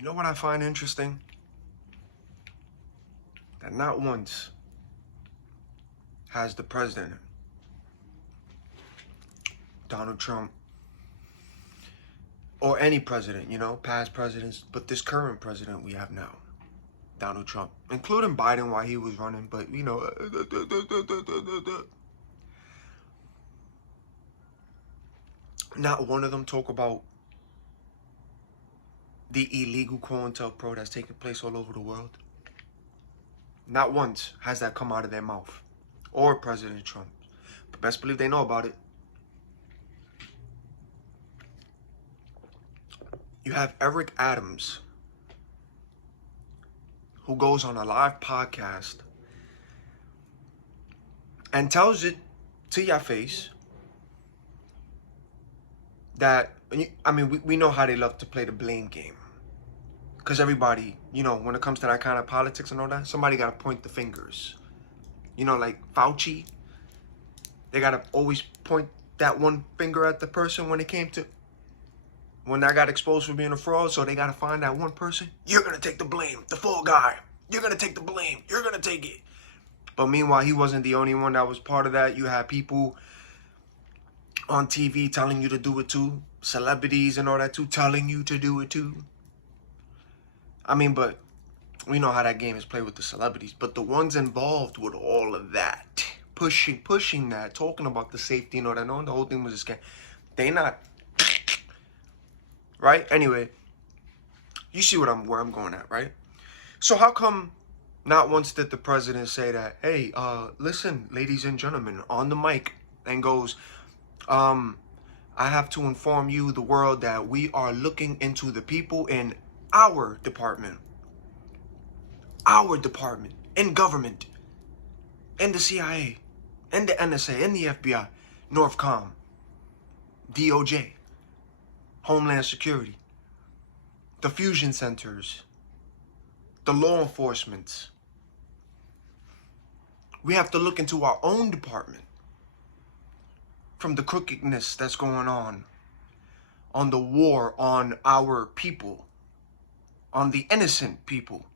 You know what I find interesting? That not once has the president, Donald Trump, or any president, past presidents, but this current president we have now, Donald Trump, including Biden while he was running, but not one of them talk about the illegal COINTELPRO that's taking place all over the world. Not once has that come out of their mouth, or President Trump. But best believe they know about it. You have Eric Adams, who goes on a live podcast and tells it to your face that, I mean, we know how they love to play the blame game. Because everybody, when it comes to that kind of politics and all that, somebody got to point the fingers. Like Fauci, they got to always point that one finger at the person when that got exposed for being a fraud. So they got to find that one person. You're going to take the blame, the full guy. You're going to take the blame. You're going to take it. But meanwhile, he wasn't the only one that was part of that. You had people on TV telling you to do it too. Celebrities and all that too, telling you to do it too. I mean, but we know how that game is played with the celebrities. But the ones involved with all of that, pushing that, talking about the safety and all that, knowing the whole thing was a scam, they not, right? Anyway, you see where I'm going at, right? So how come not once did the president say that, hey, listen, ladies and gentlemen, on the mic, and goes, I have to inform you, the world, that we are looking into the people in our department, in government, in the CIA, in the NSA, in the FBI, NORTHCOM, DOJ, Homeland Security, the fusion centers, the law enforcement. We have to look into our own department from the crookedness that's going on the war on our people, on the innocent people.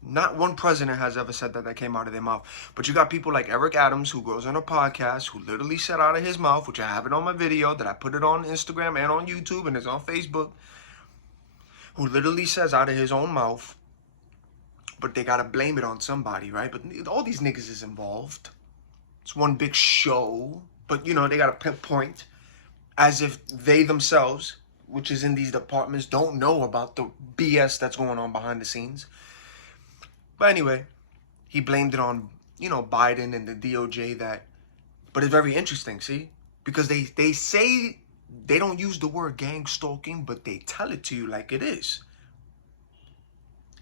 Not one president has ever said that came out of their mouth. But you got people like Eric Adams, who goes on a podcast, who literally said out of his mouth, which I have it on my video, that I put it on Instagram and on YouTube and it's on Facebook, who literally says out of his own mouth, but they got to blame it on somebody, right? But all these niggas is involved. It's one big show. But, they got to pinpoint as if they themselves, which is in these departments, don't know about the BS that's going on behind the scenes. But anyway, he blamed it on, Biden and the DOJ but it's very interesting, see? Because they say they don't use the word gang stalking, but they tell it to you like it is.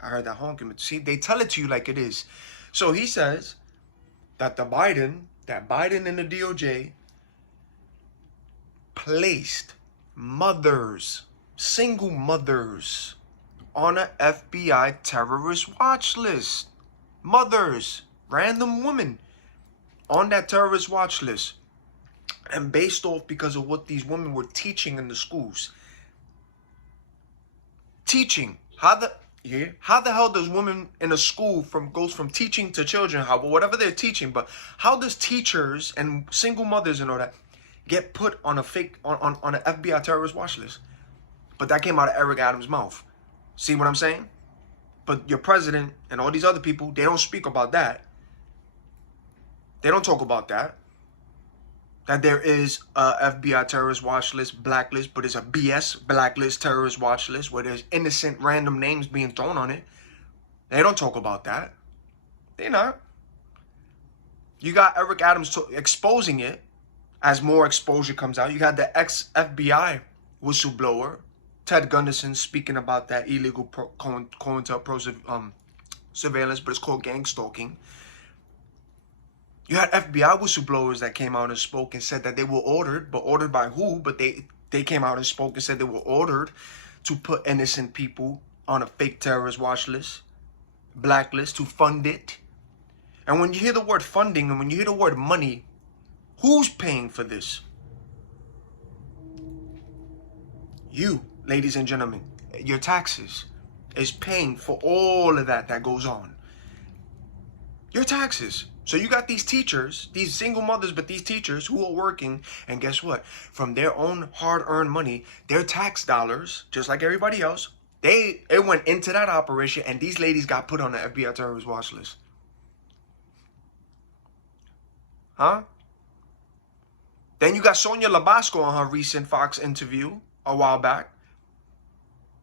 I heard that honking, but see, they tell it to you like it is. So he says that Biden and the DOJ placed single mothers, on a FBI terrorist watch list. Mothers, random women, on that terrorist watch list. And based off because of what these women were teaching in the schools. Teaching. How the hell does women in a school goes from teaching to children, whatever they're teaching, but how does teachers and single mothers and all that get put on a fake, on an FBI terrorist watch list? But that came out of Eric Adams' mouth. See what I'm saying? But your president and all these other people, they don't speak about that. They don't talk about that. That there is a FBI terrorist watch list, blacklist, but it's a BS blacklist terrorist watch list where there's innocent random names being thrown on it. They don't talk about that. They're not. You got Eric Adams exposing it as more exposure comes out. You got the ex-FBI whistleblower, Ted Gunderson, speaking about that illegal COINTELPRO surveillance, but it's called gangstalking. You had FBI whistleblowers that came out and spoke and said that they were ordered, but ordered by who? But they came out and spoke and said they were ordered to put innocent people on a fake terrorist watch list, blacklist, to fund it. And when you hear the word funding and when you hear the word money, who's paying for this? You, ladies and gentlemen, your taxes. is paying for all of that goes on. Your taxes. So you got these teachers, these single mothers, but these teachers who are working, and guess what? From their own hard-earned money, their tax dollars, just like everybody else, it went into that operation, and these ladies got put on the FBI terrorist watch list. Huh? Then you got Sonia Labasco on her recent Fox interview a while back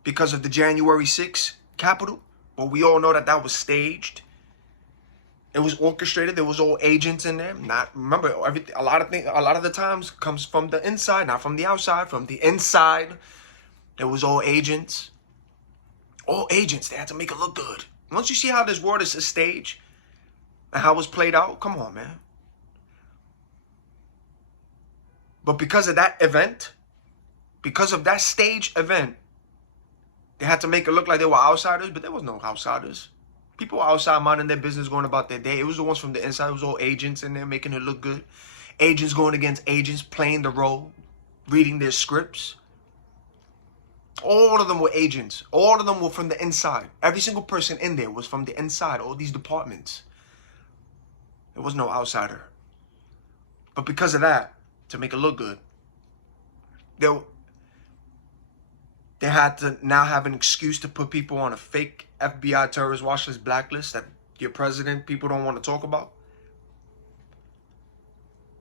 because of the January 6th Capitol. But we all know that was staged. It was orchestrated. There was all agents in there. Remember, a lot of the times comes from the inside, not from the outside. From the inside, there was all agents. All agents. They had to make it look good. Once you see how this world is a stage and how it's played out, come on, man. But because of that event, because of that stage event, they had to make it look like they were outsiders, but there was no outsiders. People were outside minding their business, going about their day. It was the ones from the inside. It was all agents in there making it look good. Agents going against agents, playing the role, reading their scripts. All of them were agents. All of them were from the inside. Every single person in there was from the inside, all these departments. There was no outsider. But because of that, to make it look good, they had to now have an excuse to put people on a fake FBI terrorist watch list, blacklist that your president, people don't want to talk about.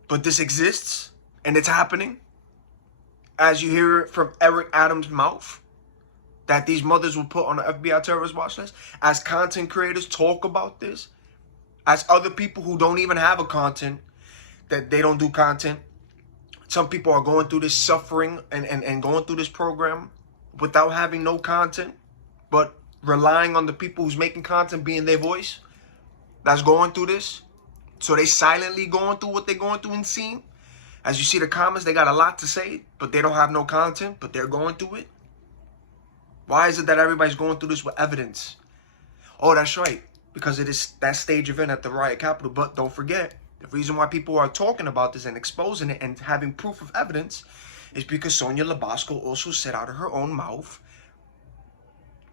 But this exists, and it's happening. As you hear it from Eric Adams' mouth, that these mothers were put on the FBI terrorist watch list. As content creators talk about this, as other people who don't even have a content, that they don't do content. Some people are going through this suffering and going through this program without having no content, but relying on the people who's making content being their voice that's going through this. So they silently going through what they're going through and seeing. As you see the comments, they got a lot to say, but they don't have no content, but they're going through it. Why is it that everybody's going through this with evidence? Oh, that's right, because it is that stage event at the riot Capitol. But don't forget, the reason why people are talking about this and exposing it and having proof of evidence is because Sonia Labasco also said out of her own mouth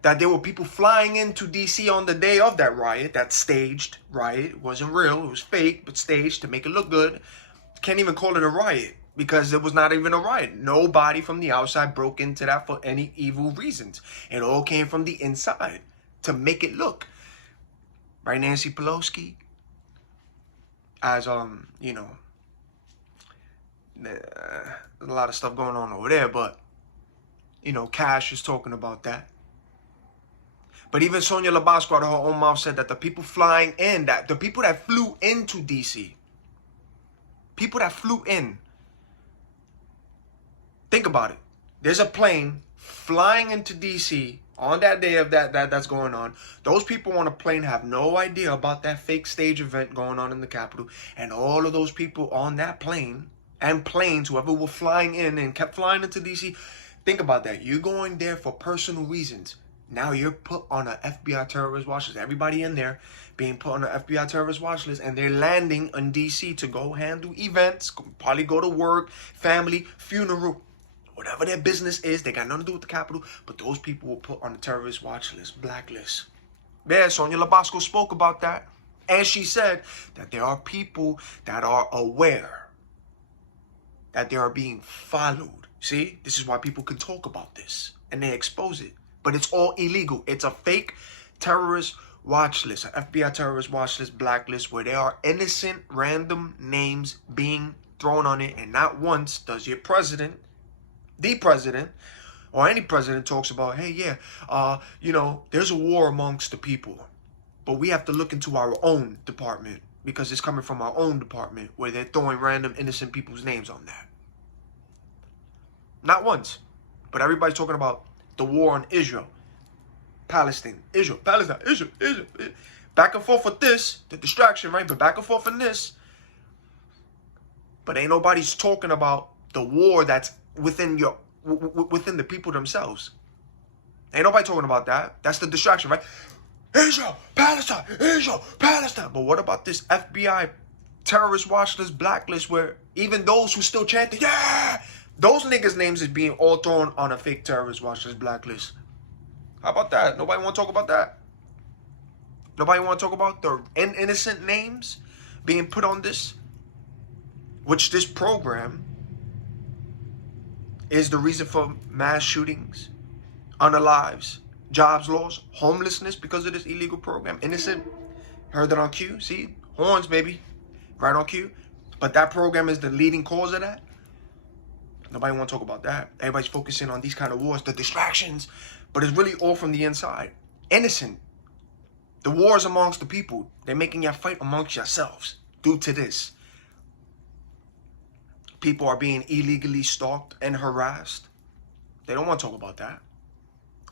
that there were people flying into D.C. on the day of that riot, that staged riot. It wasn't real, it was fake, but staged to make it look good. Can't even call it a riot because it was not even a riot. Nobody from the outside broke into that for any evil reasons. It all came from the inside to make it look. Right, Nancy Pelosi? As, you know, there's a lot of stuff going on over there, but, you know, Cash is talking about that. But even Sonia Labasco out of her own mouth said that the people flying in, that the people that flew into D.C., people that flew in, think about it. There's a plane flying into D.C. on that day of that's going on. Those people on a plane have no idea about that fake stage event going on in the Capitol. And all of those people on that plane and planes, whoever were flying in and kept flying into D.C., think about that. You're going there for personal reasons. Now you're put on an FBI terrorist watch list. Everybody in there being put on an FBI terrorist watch list, and they're landing in D.C. to go handle events, probably go to work, family, funeral, whatever their business is. They got nothing to do with the Capitol, but those people were put on the terrorist watch list, blacklist. Yeah, Sonia Labasco spoke about that, and she said that there are people that are aware that they are being followed. See, this is why people can talk about this, and they expose it. But it's all illegal. It's a fake terrorist watch list, an FBI terrorist watch list, blacklist, where there are innocent, random names being thrown on it. And not once does your president, the president, or any president talks about, hey, yeah, you know, there's a war amongst the people. But we have to look into our own department because it's coming from our own department where they're throwing random innocent people's names on that. Not once. But everybody's talking about the war on Israel, Palestine, Israel, Palestine, Israel. Back and forth with this, the distraction, right? But back and forth in this. But ain't nobody's talking about the war that's within within the people themselves. Ain't nobody talking about that. That's the distraction, right? Israel, Palestine, Israel, Palestine. But what about this FBI terrorist watch list, blacklist, where even those who still chanting, yeah, those niggas' names is being all thrown on a fake terrorist watch list, blacklist. How about that? Nobody want to talk about that? Nobody want to talk about the innocent names being put on this? Which this program is the reason for mass shootings, unalives, jobs lost, homelessness because of this illegal program. Innocent, heard that on cue. See, horns, baby, right on cue. But that program is the leading cause of that. Nobody want to talk about that. Everybody's focusing on these kind of wars, the distractions, but it's really all from the inside. Innocent. The wars amongst the people. They're making you fight amongst yourselves due to this. People are being illegally stalked and harassed. They don't want to talk about that.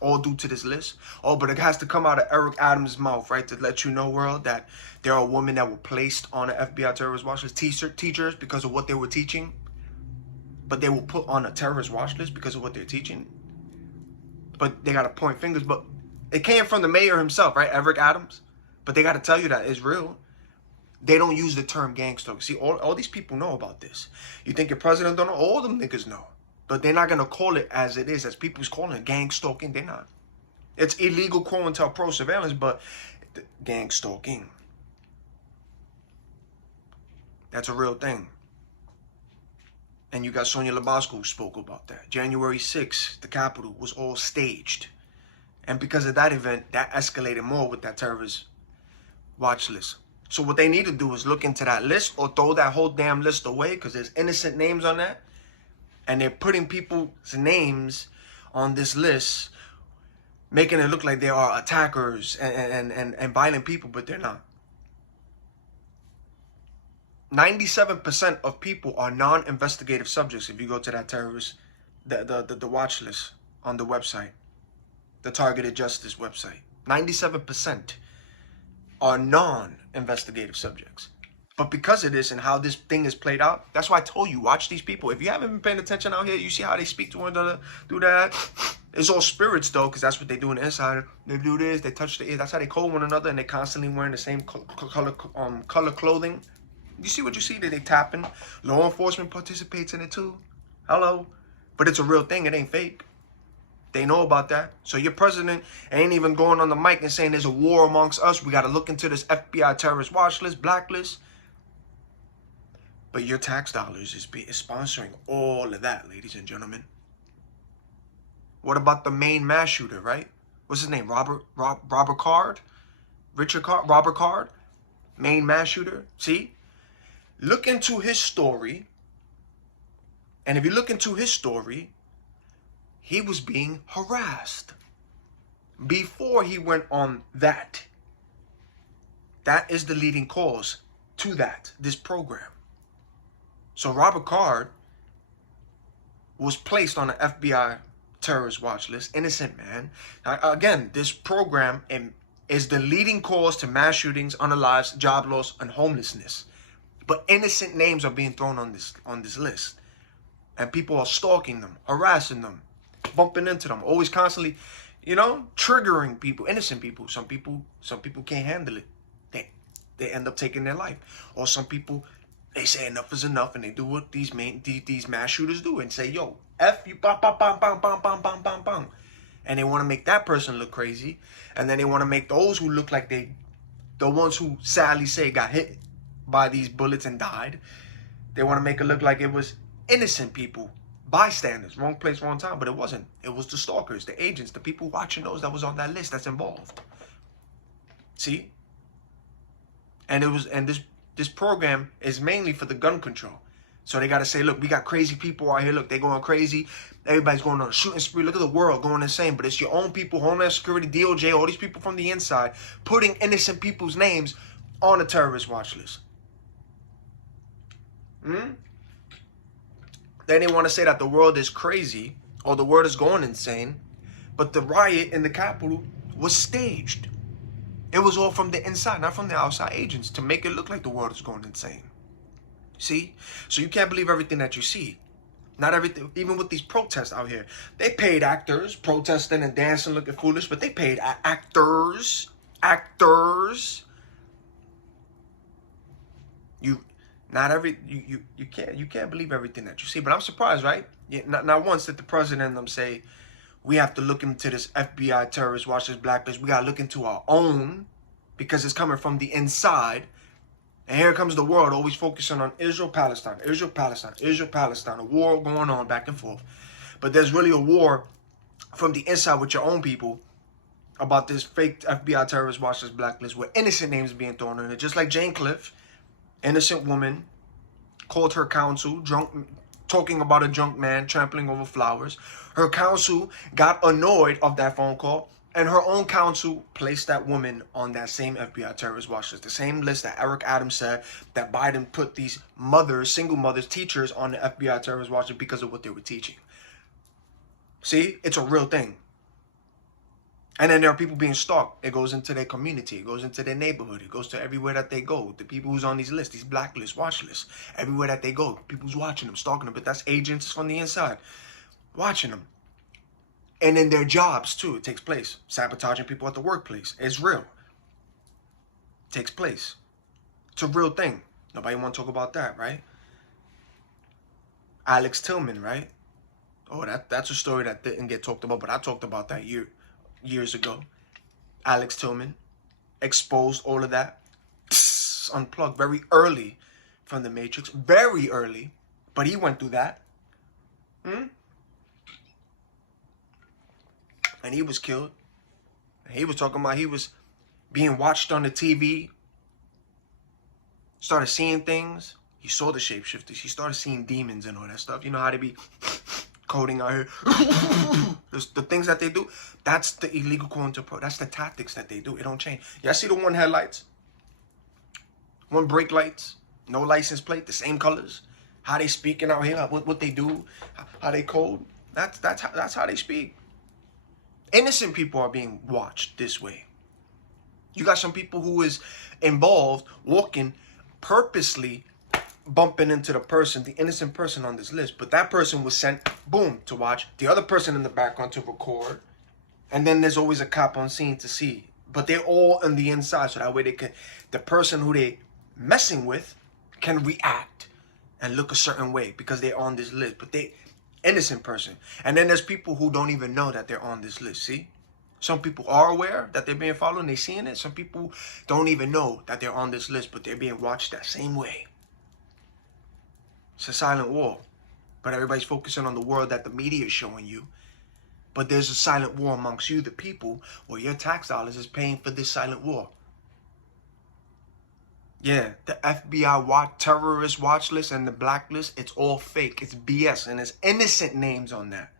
All due to this list. Oh, but it has to come out of Eric Adams' mouth, right? To let you know, world, that there are women that were placed on an FBI terrorist watch list. Teachers because of what they were teaching. But they were put on a terrorist watch list because of what they're teaching. But they got to point fingers. But it came from the mayor himself, right? Eric Adams. But they got to tell you that it's real. They don't use the term gangstalking. See, all these people know about this. You think your president don't know? All them niggas know. But they're not going to call it as it is, as people's calling it gangstalking. They're not. It's illegal COINTELPRO surveillance, but gangstalking. That's a real thing. And you got Sonia Labasco who spoke about that. January 6th, the Capitol was all staged. And because of that event, that escalated more with that terrorist watch list. So what they need to do is look into that list or throw that whole damn list away because there's innocent names on that. And they're putting people's names on this list, making it look like they are attackers and violent people, but they're not. 97% of people are non-investigative subjects if you go to that terrorist, the watch list on the website, the Targeted Justice website. 97% are non-investigative subjects. But because of this and how this thing is played out, that's why I told you, watch these people. If you haven't been paying attention out here, you see how they speak to one another, do that. It's all spirits, though, because that's what they do on the inside. They do this, they touch the ear. That's how they call one another, and they're constantly wearing the same color clothing. You see what you see? That they tapping. Law enforcement participates in it, too. Hello. But it's a real thing. It ain't fake. They know about that. So your president ain't even going on the mic and saying there's a war amongst us. We got to look into this FBI terrorist watch list, blacklist. But your tax dollars is sponsoring all of that, ladies and gentlemen. What about the main mass shooter, right? What's his name? Robert Card? Robert Card? Main mass shooter? See? Look into his story. And if you look into his story, he was being harassed before he went on that. That is the leading cause to this program. So Robert Card was placed on an FBI terrorist watch list, innocent man. Now, again, this program is the leading cause to mass shootings, unalives, job loss, and homelessness. But innocent names are being thrown on this list. And people are stalking them, harassing them, bumping into them, always constantly, triggering people, innocent people. Some people can't handle it. They end up taking their life. Or some people, they say enough is enough, and they do what these mass shooters do and say, yo, F you, bam, bam, bam, bam, bam, bam, bam, bam, bam. And they want to make that person look crazy. And then they want to make those who look like the ones who sadly say got hit by these bullets and died, they want to make it look like it was innocent people, bystanders, wrong place, wrong time. But it wasn't. It was the stalkers, the agents, the people watching those that was on that list that's involved. See? And this program is mainly for the gun control. So they got to say, look, we got crazy people out here. Look, they're going crazy. Everybody's going on a shooting spree. Look at the world going insane. But it's your own people, Homeland Security, DOJ, all these people from the inside, putting innocent people's names on a terrorist watch list. Then they want to say that the world is crazy or the world is going insane. But the riot in the Capitol was staged. It was all from the inside, not from the outside agents, to make it look like the world is going insane. See? So you can't believe everything that you see. Not everything, even with these protests out here. They paid actors protesting and dancing looking foolish, but they paid actors. You can't believe everything that you see. But I'm surprised, right? Not once did the president and them say, we have to look into this FBI terrorist watch list, blacklist. We got to look into our own because it's coming from the inside. And here comes the world always focusing on Israel, Palestine, Israel, Palestine, Israel, Palestine, a war going on back and forth. But there's really a war from the inside with your own people about this fake FBI terrorist watch list, blacklist where innocent names being thrown in it. Just like Jane Cliff, innocent woman, called her counsel, drunk, talking about a drunk man trampling over flowers. Her counsel got annoyed of that phone call, and her own counsel placed that woman on that same FBI terrorist watch list. The same list that Eric Adams said that Biden put these mothers, single mothers, teachers on the FBI terrorist watch list because of what they were teaching. See, it's a real thing. And then there are people being stalked. It goes into their community. It goes into their neighborhood. It goes to everywhere that they go. The people who's on these lists, these blacklists, watch lists, everywhere that they go, people's watching them, stalking them. But that's agents from the inside watching them. And in their jobs, too, it takes place. Sabotaging people at the workplace. It's real. It takes place. It's a real thing. Nobody want to talk about that, right? Alex Tillman, right? Oh, that's a story that didn't get talked about, but I talked about that years ago. Alex Tillman exposed all of that. Psst, unplugged very early from the Matrix. Very early. But he went through that. And he was killed. He was talking about he was being watched on the TV. Started seeing things. He saw the shapeshifters. He started seeing demons and all that stuff. You know how they be coding out here. The things that they do, that's the illegal quote unquote. That's the tactics that they do. It don't change. Y'all see the one headlights? One brake lights? No license plate? The same colors? How they speaking out here? What they do? How they code? That's how they speak. Innocent people are being watched this way. You got some people who is involved, walking, purposely bumping into the innocent person on this list. But that person was sent, boom, to watch. The other person in the background to record. And then there's always a cop on scene to see. But they're all on the inside, so that way the person who they messing with can react and look a certain way because they're on this list. But they innocent person. And then there's people who don't even know that they're on this list. See? Some people are aware that they're being followed and they're seeing it. Some people don't even know that they're on this list, but they're being watched that same way. It's a silent war. But everybody's focusing on the world that the media is showing you. But there's a silent war amongst you, the people, where your tax dollars is paying for this silent war. Yeah, the FBI terrorist watch list and the blacklist, it's all fake. It's BS. And there's innocent names on that.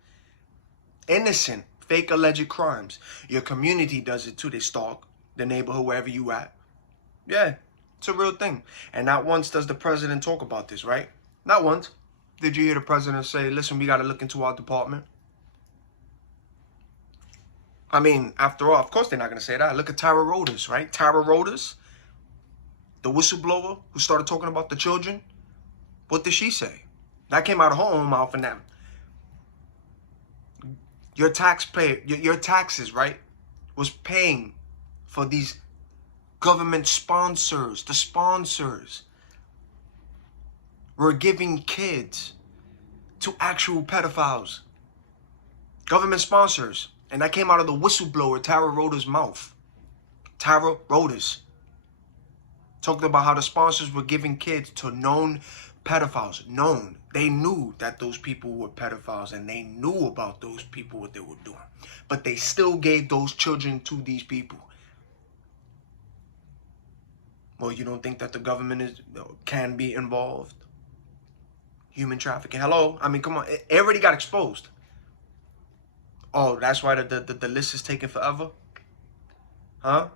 Innocent, fake alleged crimes. Your community does it too. They stalk the neighborhood, wherever you at. Yeah, it's a real thing. And not once does the president talk about this, right? Not once. Did you hear the president say, listen, we got to look into our department? I mean, after all, of course they're not going to say that. Look at Tara Roders, right? Tara Roders, the whistleblower who started talking about the children. What did she say? That came out of her own mouth and that. Your taxes, right, was paying for these government sponsors. The sponsors were giving kids to actual pedophiles. Government sponsors. And that came out of the whistleblower, Tara Roders' mouth. Tara Roders talked about how the sponsors were giving kids to known pedophiles. Known. They knew that those people were pedophiles and they knew about those people, what they were doing. But they still gave those children to these people. Well, you don't think that the government can be involved? Human trafficking. Hello? I mean, come on. It already got exposed. Oh, that's why the list is taking forever? Huh?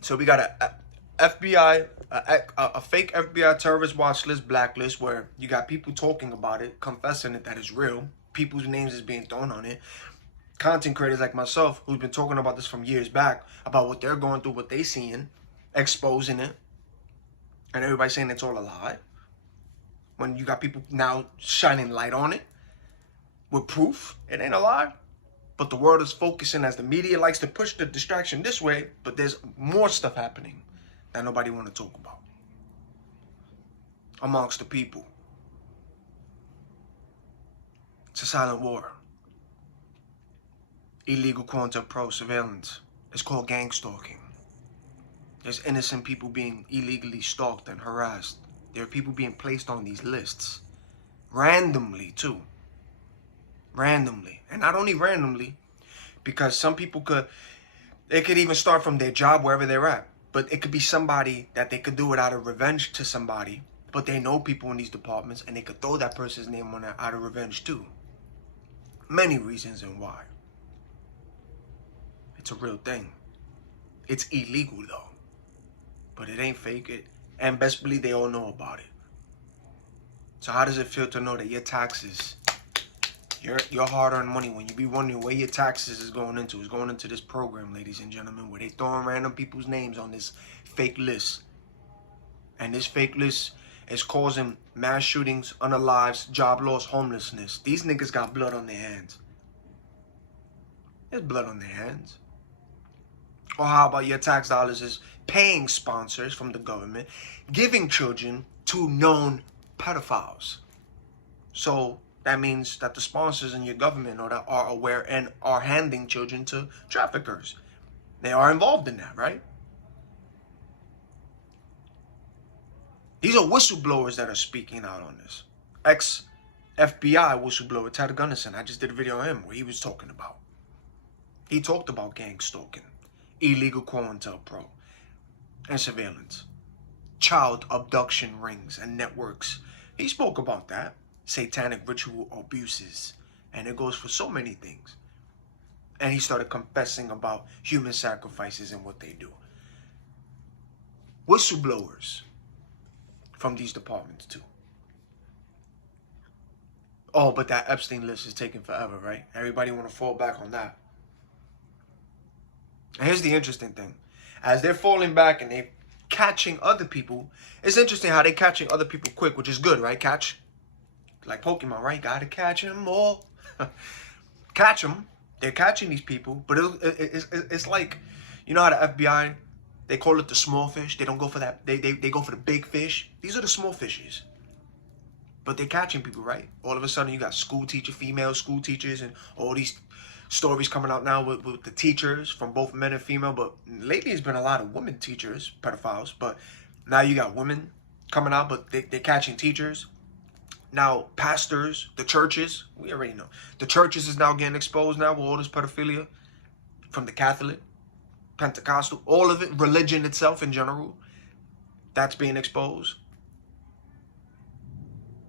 So we got a FBI, a fake FBI terrorist watch list, blacklist, where you got people talking about it, confessing it that it's real. People's names is being thrown on it. Content creators like myself, who've been talking about this from years back, about what they're going through, what they seeing, exposing it. And everybody saying it's all a lie. When you got people now shining light on it with proof, it ain't a lie. But the world is focusing, as the media likes to push the distraction this way, but there's more stuff happening that nobody want to talk about amongst the people. a silent war. Illegal pro surveillance. It's called gangstalking. There's innocent people being illegally stalked and harassed. There are people being placed on these lists. Randomly, too. Randomly. And not only randomly, because some people it could even start from their job wherever they're at. But it could be somebody that they could do it out of revenge to somebody. But they know people in these departments and they could throw that person's name on it out of revenge too. Many reasons and why. It's a real thing. It's illegal though. But it ain't fake. And best believe they all know about it. So how does it feel to know that your taxes, your hard-earned money, when you be wondering where your taxes is going into, is going into this program, ladies and gentlemen, where they throwing random people's names on this fake list. And this fake list is causing mass shootings, unalives, job loss, homelessness. These niggas got blood on their hands. There's blood on their hands. Or how about your tax dollars is paying sponsors from the government, giving children to known pedophiles. So that means that the sponsors in your government are aware and are handing children to traffickers. They are involved in that, right? These are whistleblowers that are speaking out on this. Ex-FBI whistleblower Ted Gunnison. I just did a video on him where he was talking about. He talked about gang stalking, illegal pro, and surveillance, child abduction rings and networks. He spoke about that. Satanic ritual abuses. And it goes for so many things. And he started confessing about human sacrifices and what they do. Whistleblowers from these departments too. Oh, but that Epstein list is taking forever, right? Everybody want to fall back on that. And here's the interesting thing. As they're falling back and they're catching other people, it's interesting how they're catching other people quick, which is good, right? Catch. Like Pokemon, right? Gotta catch them all. Catch them. They're catching these people. But it's like, you know how the FBI, they call it the small fish. They don't go for that. They go for the big fish. These are the small fishes. But they're catching people, right? All of a sudden, you got female school teachers, and all these stories coming out now with the teachers from both men and female. But lately, it's been a lot of women teachers, pedophiles. But now you got women coming out, but they're catching teachers. Now, pastors, the churches, we already know. The churches is now getting exposed now with all this pedophilia from the Catholic, Pentecostal, all of it, religion itself in general, that's being exposed.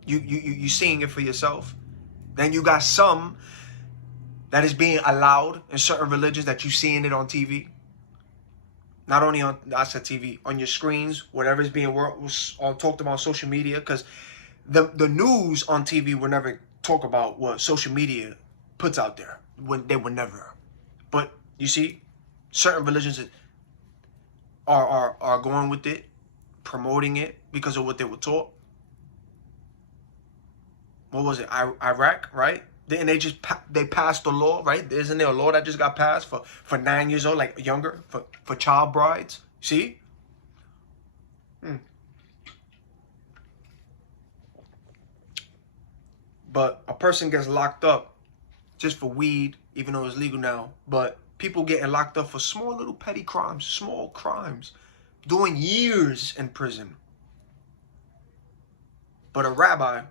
You seeing it for yourself. Then you got some that is being allowed in certain religions that you seeing it on TV. Not only on, I said TV, on your screens, whatever is being talked about on social media, because the news on TV will never talk about what social media puts out there. When they would never. But you see, certain religions are going with it, promoting it because of what they were taught. What was it? Iraq, right? And they passed the law, right? Isn't there a law that just got passed for 9 years old, like younger, for child brides? See? But a person gets locked up just for weed, even though it's legal now. But people getting locked up for small little petty crimes, small crimes, doing years in prison. But a rabbi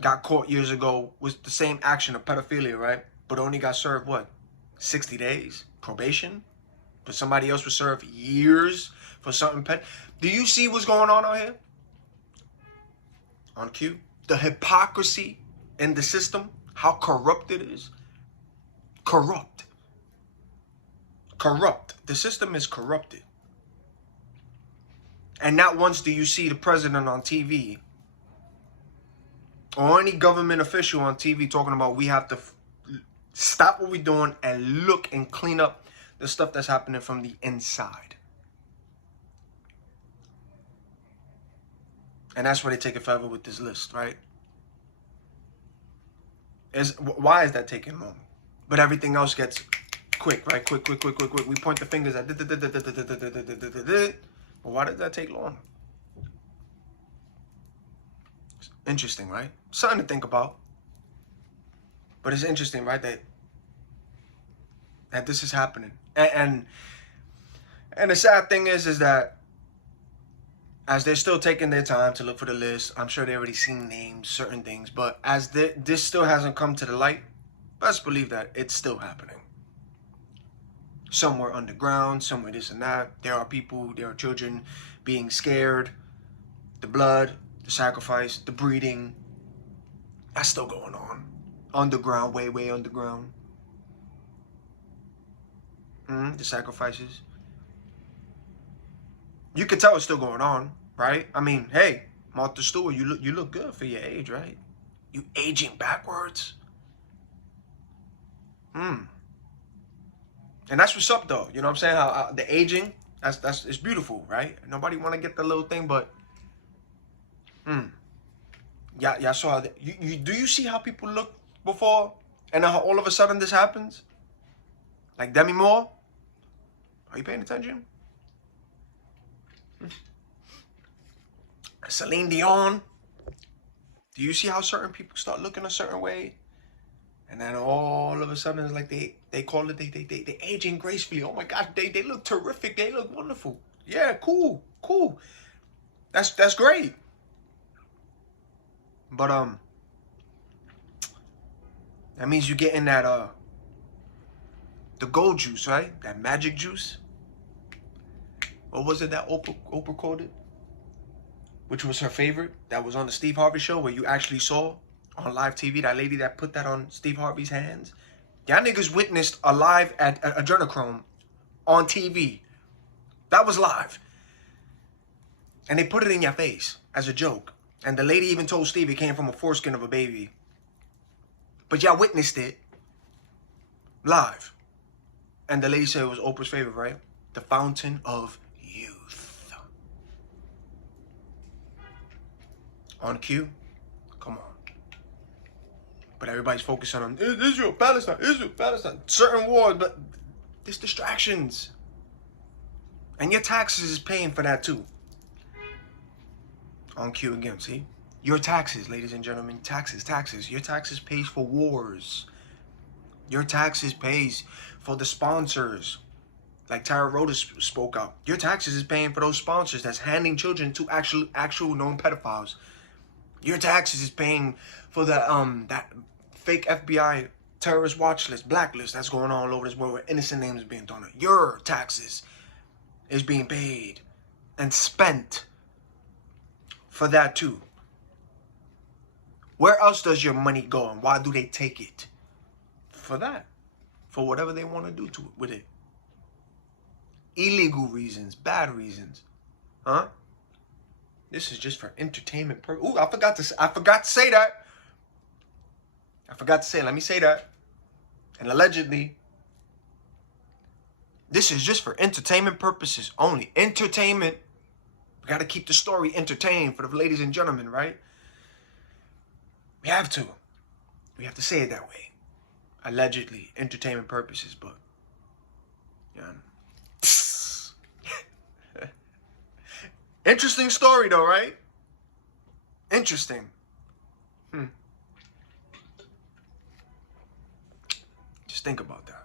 got caught years ago with the same action of pedophilia, right? But only got served, what, 60 days probation? But somebody else was served years for something petty. Do you see what's going on out here? On cue. The hypocrisy in the system, how corrupt it is. Corrupt. The system is corrupted. And not once do you see the president on TV or any government official on TV talking about we have to stop what we're doing and look and clean up the stuff that's happening from the inside. And that's why they take it forever with this list, right? Why is that taking long? But everything else gets quick, right? Quick. We point the fingers at but why did that take long? Interesting, right? Something to think about. But it's interesting, right, that this is happening. And the sad thing is that as they're still taking their time to look for the list, I'm sure they already seen names, certain things, but as this still hasn't come to the light, best believe that it's still happening. Somewhere underground, somewhere this and that. There are children being scared. The blood, the sacrifice, the breeding, that's still going on. Underground, way, way underground. The sacrifices. You can tell it's still going on, right? I mean, hey, Martha Stewart, you look good for your age, right? You aging backwards. And that's what's up, though. You know what I'm saying? How the aging, that's it's beautiful, right? Nobody want to get the little thing, but y'all saw that. Do you see how people look before, and how all of a sudden this happens? Like Demi Moore. Are you paying attention? Celine Dion. Do you see how certain people start looking a certain way? And then all of a sudden, it's like they call it, they aging gracefully. Oh my gosh, they look terrific. They look wonderful. Yeah, cool. That's great. But that means you getting that the gold juice, right? That magic juice. What was it that Oprah called it? Which was her favorite? That was on the Steve Harvey show, where you actually saw on live TV that lady that put that on Steve Harvey's hands. Y'all niggas witnessed a live at adrenochrome on TV. That was live. And they put it in your face as a joke. And the lady even told Steve it came from a foreskin of a baby. But y'all witnessed it live. And the lady said it was Oprah's favorite, right? The fountain of youth. On cue? Come on. But everybody's focusing on Israel, Palestine, certain wars, but there's distractions. And your taxes is paying for that too. On cue again, see? Your taxes, ladies and gentlemen, taxes. Your taxes pays for wars. Your taxes pays for the sponsors. Like Tara Rodas spoke out. Your taxes is paying for those sponsors that's handing children to actual known pedophiles. Your taxes is paying for the that fake FBI terrorist watch list, blacklist that's going on all over this world where innocent names are being thrown out. Your taxes is being paid and spent for that too. Where else does your money go, and why do they take it? For that. For whatever they want to do to it with it. Illegal reasons, bad reasons. Huh? This is just for entertainment purpose. Ooh, I forgot to say that. Let me say that. And allegedly, this is just for entertainment purposes only. Entertainment. We got to keep the story entertaining for the ladies and gentlemen, right? We have to. We have to say it that way. Allegedly, entertainment purposes, but yeah. Interesting story though, right? Interesting. Just think about that.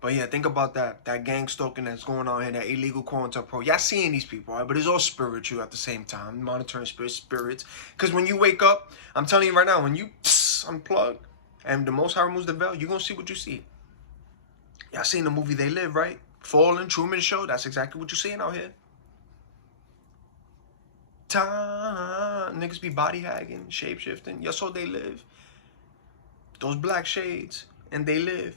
But yeah, think about that gangstalking that's going on here, that illegal quote-unquote. Y'all seeing these people, right? But it's all spiritual at the same time. Monitoring spirits. Because when you wake up, I'm telling you right now, when you unplug and the Most High removes the veil, you're going to see what you see. Y'all seen the movie They Live, right? Fallen, Truman Show. That's exactly what you're seeing out here. Time. Niggas be body hagging, shape shifting. Y'all saw They Live. Those black shades. And They Live.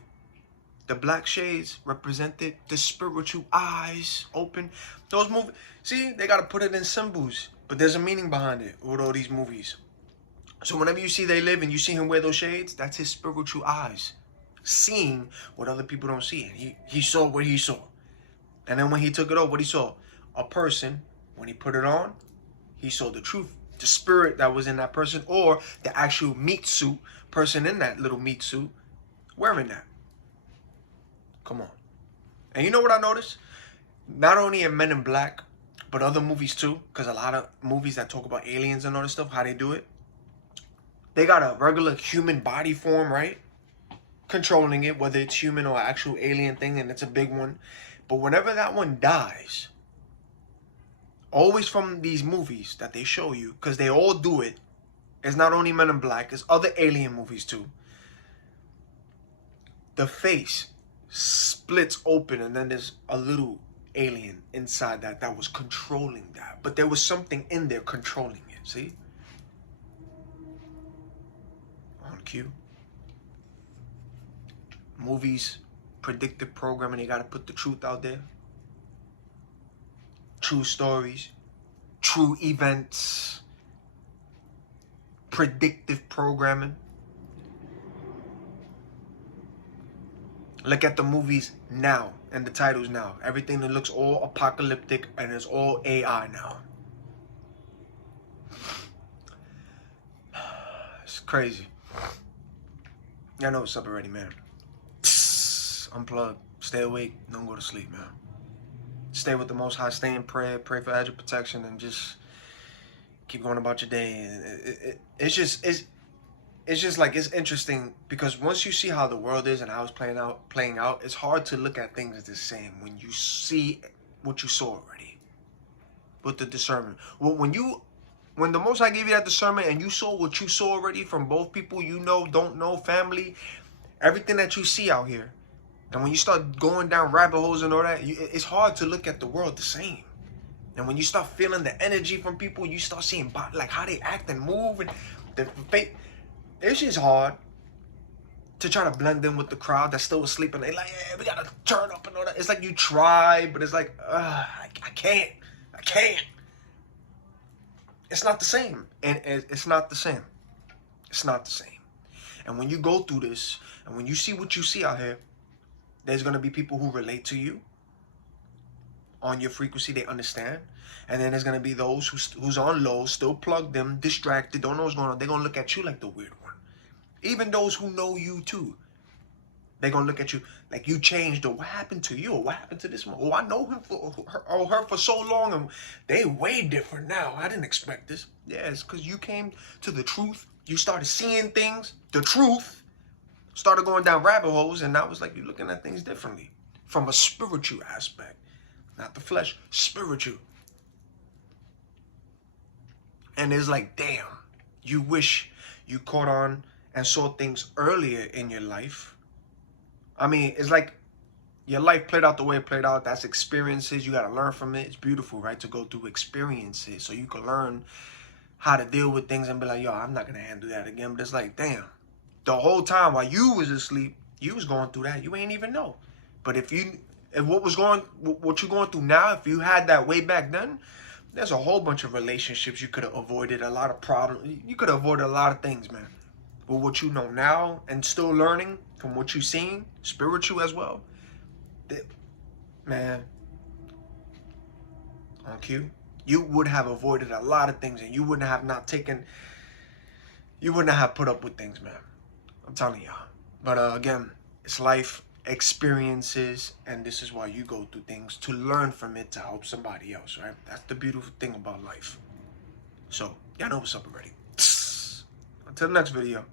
The black shades represented the spiritual eyes open. Those movies, see, they got to put it in symbols. But there's a meaning behind it with all these movies. So whenever you see They Live and you see him wear those shades, that's his spiritual eyes. Seeing what other people don't see. And he saw what he saw. And then when he took it off, what he saw? A person, when he put it on, he saw the truth. The spirit that was in that person, or the actual meat suit person in that little meat suit wearing that. Come on. And you know what I noticed? Not only in Men in Black, but other movies too. Because a lot of movies that talk about aliens and all this stuff, how they do it. They got a regular human body form, right? Controlling it, whether it's human or actual alien thing, and it's a big one. But whenever that one dies, always from these movies that they show you, because they all do it. It's not only Men in Black, it's other alien movies too. The face splits open and then there's a little alien inside that was controlling that. But there was something in there controlling it, see? On cue. Movies, predictive programming, they gotta put the truth out there. True stories, true events, predictive programming. Look at the movies now and the titles now. Everything that looks all apocalyptic and it's all AI now. It's crazy. I know what's up already, man. Unplug. Stay awake. Don't go to sleep, man. Stay with the Most High. Stay in prayer. Pray for edge of protection and just keep going about your day. It's just like, it's interesting because once you see how the world is and how it's playing out, it's hard to look at things the same when you see what you saw already with the discernment. Well, when the Most High gave you that discernment and you saw what you saw already from both people you know, don't know, family, everything that you see out here, and when you start going down rabbit holes and all that, it's hard to look at the world the same. And when you start feeling the energy from people, you start seeing like how they act and move and the faith. It's just hard to try to blend in with the crowd that's still asleep and they like, yeah, we gotta turn up and all that. It's like you try, but it's like, I can't. It's not the same. And it's not the same. It's not the same. And when you go through this, and when you see what you see out here, there's gonna be people who relate to you on your frequency, they understand. And then there's gonna be those who's on low, still plugged in, distracted, don't know what's going on. They're gonna look at you like the weird one. Even those who know you too, they're gonna look at you like you changed, or what happened to you, or what happened to this one? Oh, I know him or her for so long, and they way different now. I didn't expect this. Yeah, it's because you came to the truth. You started seeing things, the truth, started going down rabbit holes, and now it's like you're looking at things differently from a spiritual aspect. Not the flesh, spiritual. And it's like, damn, you wish you caught on and saw things earlier in your life. I mean, it's like your life played out the way it played out. That's experiences. You got to learn from it. It's beautiful, right? To go through experiences so you can learn how to deal with things and be like, yo, I'm not going to handle that again. But it's like, damn, the whole time while you was asleep, you was going through that. You ain't even know. But if what you're going through now, if you had that way back then, there's a whole bunch of relationships you could have avoided, a lot of problems. You could have avoided a lot of things, man. But what you know now and still learning from what you've seen, spiritual as well, man, on cue, you would have avoided a lot of things and you wouldn't have put up with things, man. I'm telling y'all. But again, it's life, experiences, and this is why you go through things, to learn from it, to help somebody else, right? That's the beautiful thing about life. So y'all know what's up already. Until the next video.